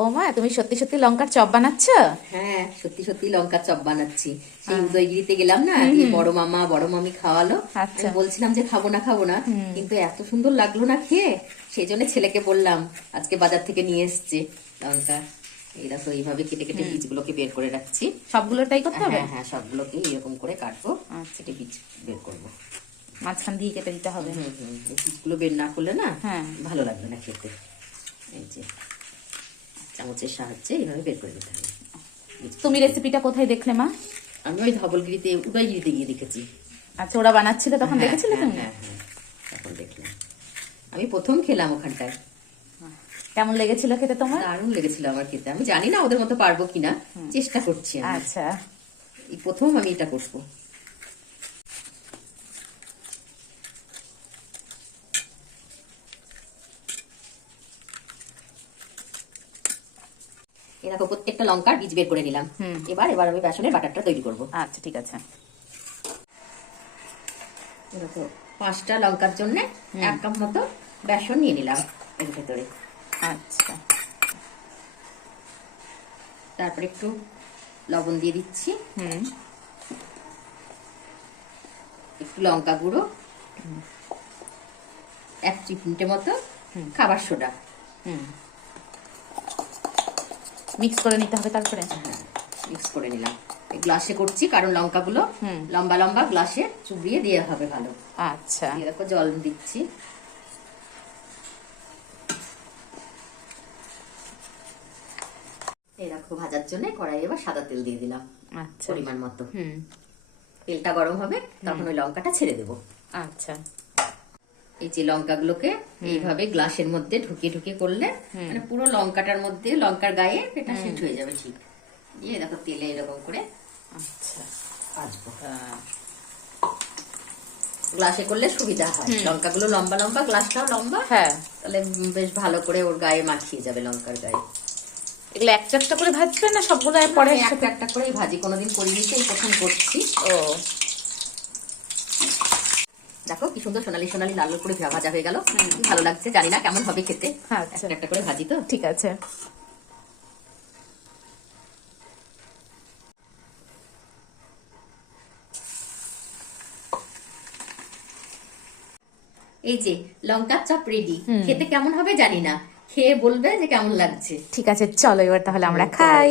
ও মা, তুমি সত্যি সত্যি লঙ্কার চপ বানাচ্ছ? হ্যাঁ, সত্যি সত্যি লঙ্কার চপ বানাচ্ছি। সেই উদয়গিরিতে গেলাম না, দিয়ে বড় মামা বড় মামি খাওয়ালো। আচ্ছা। আমি বলছিলাম যে খাবো না খাবো না, কিন্তু এত সুন্দর লাগলো না খেয়ে, সেই জন্য ছেলেকে বললাম আজকে বাজার থেকে নিয়ে এসছে লঙ্কা। এই দেখো, এইভাবে কেটে কেটে বীজগুলোকে বের করে রাখছি। সবগুলোটাই করতে হবে? হ্যাঁ হ্যাঁ, সবগুলোকে এরকম করে কাটবো, আচ্ছা। কেটে বীজ বের করবো। মাঝখান দিয়ে কেটে দিতে হবে? এই বীজগুলো বের না করলে না হ্যাঁ, ভালো লাগবে না খেতে। এই যে চামচের সাহায্যে এইভাবে বের করে দিতে হবে। তুমি রেসিপিটা কোথায় দেখলে মা? আমি ওই ধবলগিরিতে, উদয়গিরিতে গিয়ে দেখেছি। আচ্ছা, ওরা বানাচ্ছিল তখন হ্যাঁ, দেখেছিলে হ্যাঁ, তুমি? হ্যাঁ, হ্যাঁ, তখন দেখলাম। আমি প্রথম খেলাম ওখানটায়। কেমন লেগেছিল খেতে তোমার? দারুণ লেগেছিল আমার খেতে। আমি জানি না ওদের মতো পারবো কিনা, চেষ্টা করছি আমি। আচ্ছা। এই প্রথম আমি এটা করবো। এরকম প্রত্যেকটা লঙ্কার বীজ বের করে নিলাম। এবার এবার আমি বেসনের বাটারটা তৈরি করব। আচ্ছা, ঠিক আছে। এরকম 5টা লঙ্কার জন্য 1 কাপ মতো বেসন নিয়ে নিলাম এর ভেতরে। আচ্ছা। তারপরে একটু লবণ দিয়ে দিচ্ছি, একটু লঙ্কা গুঁড়ো, 1 চিমটে মতো খাবার সোডা। মিক্স করে নিতে হবে তারপরে? হ্যাঁ, মিক্স করে নিলাম। গ্লাসে করছি কারণ লঙ্কাগুলো লম্বা লম্বা গ্লাসে চুবিয়ে দিয়ে হবে ভালো। আচ্ছা। এরকম জল দিচ্ছি। এরকম ভাজার জন্য কড়াই এবার সাদা তেল দিয়ে দিলাম। আচ্ছা, পরিমাণ মতো। তেলটা গরম হবে, তখন ওই লঙ্কাটা ছেড়ে দেবো। আচ্ছা। এই যে লঙ্কাগুলোকে এইভাবে গ্লাসের মধ্যে ঢুকিয়ে ঢুকিয়ে করলে মানে পুরো লঙ্কাটার মধ্যে, লঙ্কার গায়ে এটা সেট হয়ে যাবে ঠিক। দিয়ে দেখো তেলে এরকম করে আচ্ছা, ভাজবো। গ্লাসে করলে সুবিধা হয়, লঙ্কাগুলো লম্বা লম্বা, গ্লাসটাও লম্বা। হ্যাঁ, তাহলে বেশ ভালো করে ওর গায়ে মাখিয়ে যাবে, লঙ্কার গায়ে। এগুলো একটা একটা করে ভাজবে না সবগুলো পরে? একটা একটা করে ভাজি, কোনোদিন করিনি, এই প্রথম করছি। ও, দেখো কি সুন্দর সোনালি সোনালি লাল করে ভাজা হয়ে গেল। ভালো লাগছে, জানি না কেমন হবে খেতে। আচ্ছা, একটা একটা করে ভাজি তো। ঠিক আছে। এই যে লঙ্কার চপ রেডি। খেতে কেমন হবে জানি না, খেয়ে বলবে যে কেমন লাগছে। ঠিক আছে, চলো এবার তাহলে আমরা খাই।